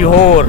Sihor.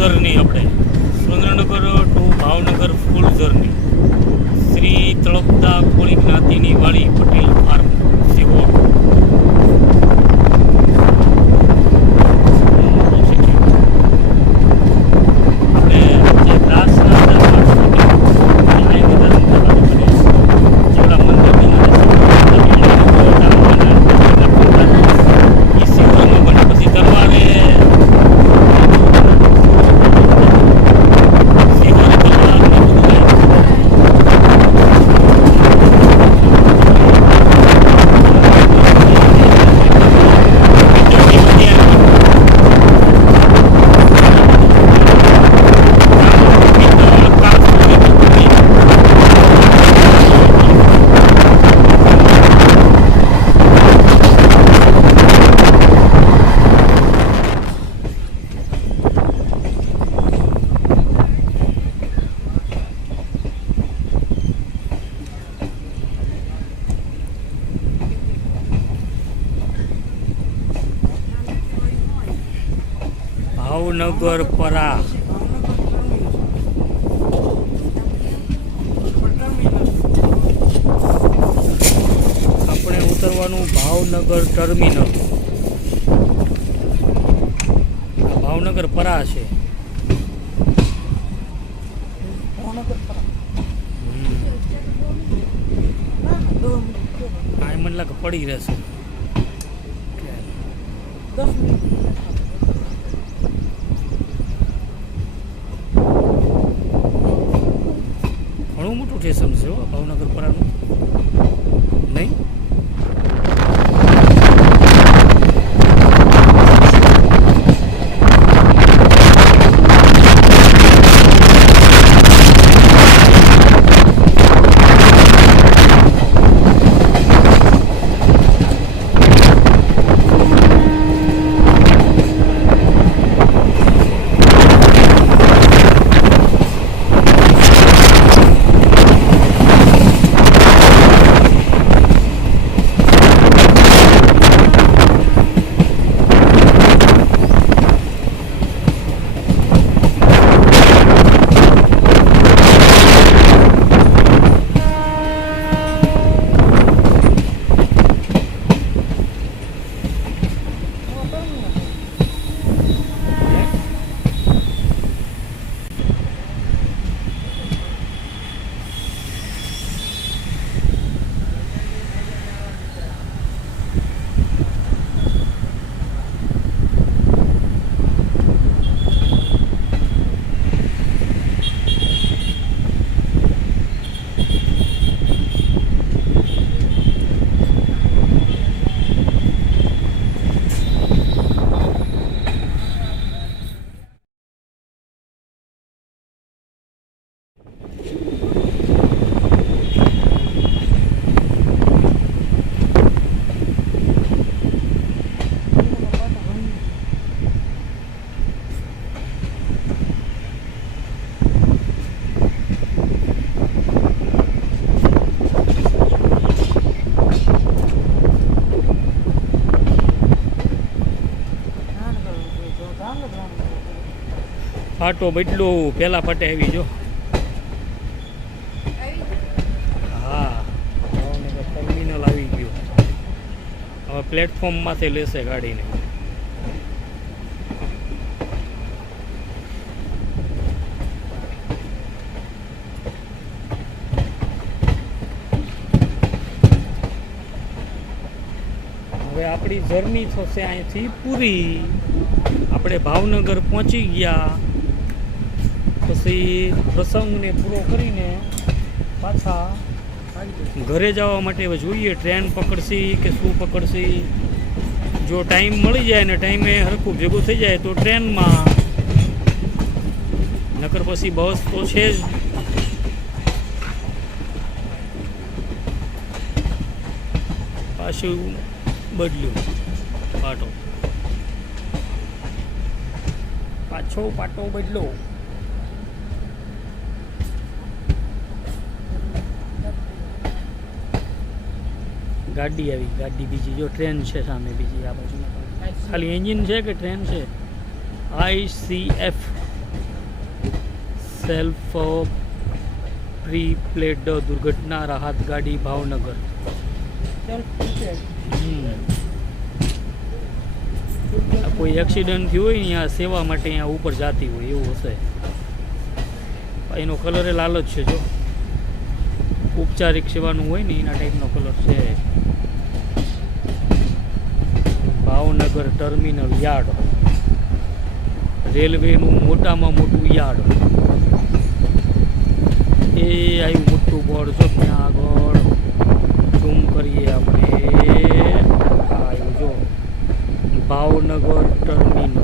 Journey આપણે Surendranagar two Bhavnagar ફૂલ journey. Shri તળપદા કોળી જ્ઞાતિની વાળી Patel farm Sihor. Bhavnagar પરા. આપણે ઉતરવાનું ભાવનગર ટર્મિનલ. ભાવનગર પરા છે. આ મને લાગે પડી રહેશે. ઘણું મોટું સ્ટેશન છે ભાવનગર પરાનું, નહીં? ફાટો બદલો પેલા ફાટે આવી જો. હા, ભાવનગર ટર્મિનલ આવી ગયું. હવે પ્લેટફોર્મમાંથી લેશે ગાડીને. હવે આપણી જર્ની થશે અહીંથી પૂરી. આપણે ભાવનગર પહોંચી ગયા પછી પ્રસંગને પૂરો કરીને પાછા ઘરે જવા માટે હવે જોઈએ ટ્રેન પકડશી કે શું પકડશી. જો ટાઈમ મળી જાય ને ટાઈમે હરખું ભેગું થઈ જાય તો ટ્રેનમાં, નકર પછી બસ તો છે જ. પાછું બદલ્યું પાટો, પાટો બદલો. ગાડી આવી, ગાડી બીજી જો ટ્રેન છે સામે બીજી આ બાજુ. ખાલી એન્જિન છે કે ટ્રેન છે? ICF સેલ્ફ પ્રી પ્લેડ દુર્ઘટના રાહત ગાડી ભાવનગર. કોઈ એક્સિડન્ટ થયું હોય ને અહીંયા સેવા માટે અહીંયા ઉપર જતી હોય એવું હશે. એનો કલર લાલ જ છે જો, ઉપચારિક સેવાનું હોય ને એના ટાઈપનો કલર છે. ભાવનગર ટર્મિનલ યાર્ડ, રેલવેનું મોટામાં મોટું યાર્ડ. એ આવ્યું મોટું બોર્ડ જો ત્યાં આગળ. ઝૂમ કરીએ આપણે. આવ્યું જો ભાવનગર ટર્મિનલ.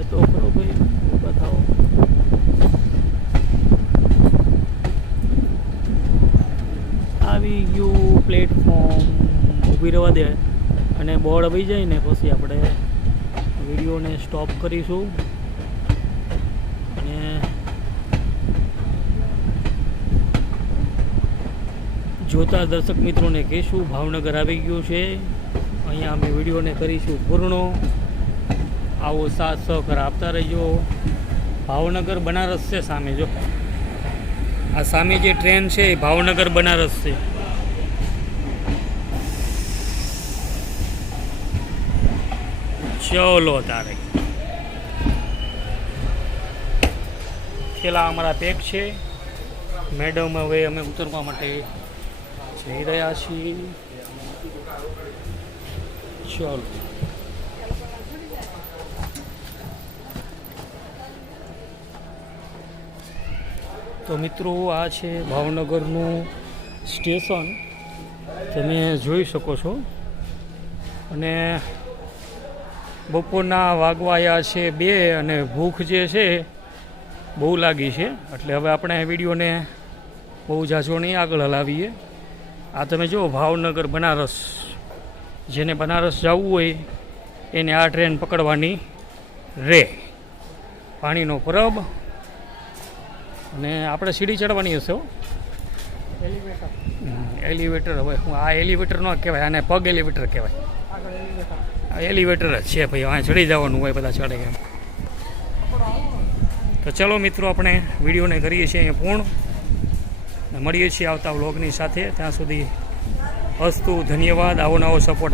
એ તો ખરો ભાઈ, બતાવો. આવી ગયું પ્લેટફોર્મ. ઊભી રહેવા દે અને બોર્ડ આવી જાય ને પછી આપણે વિડીયોને સ્ટોપ કરીશું. અને જોતા દર્શક મિત્રોને કહીશું ભાવનગર આવી ગયું છે. અહીંયા અમે વિડીયોને કરીશું પૂર્ણ. આવો સાથ સહકાર આપતા રહેજો. ભાવનગર બનારસ છે સામે જો. આ સામે જે ટ્રેન છે એ ભાવનગર બનારસ છે. ચલો તારે છેલ્લા અમારા પેક છે. મેડમ હવે અમે ઉતરવા માટે જઈ રહ્યા છીએ. ચલો તો મિત્રો આ છે ભાવનગરનું સ્ટેશન, તમે જોઈ શકો છો. અને બપોરના વાગવા આવ્યા છે 2 અને ભૂખ જે છે બહુ લાગી છે. એટલે હવે આપણે વિડીયોને બહુ ઝાઝો નહીં આગળ હલાવીએ. આ તમે જુઓ ભાવનગર બનારસ. જેને બનારસ જવું હોય એને આ ટ્રેન પકડવાની રે. પાણીનો પરબ અને આપણે સીડી ચડવાની હશે. એલિવેટર હવે હું આ એલિવેટર ન કહેવાય, આને પગ એલિવેટર કહેવાય. એલિવેટર જ છે ભાઈ, અહીંયા ચડી જવાનું હોય, બધા ચડે એમ. તો ચલો મિત્રો આપણે વિડીયોને કરીએ છીએ અહીંયા પૂર્ણ. મળીએ છીએ આવતા વ્લોગની સાથે. ત્યાં સુધી અસ્તુ, ધન્યવાદ. આવો નવો સપોર્ટ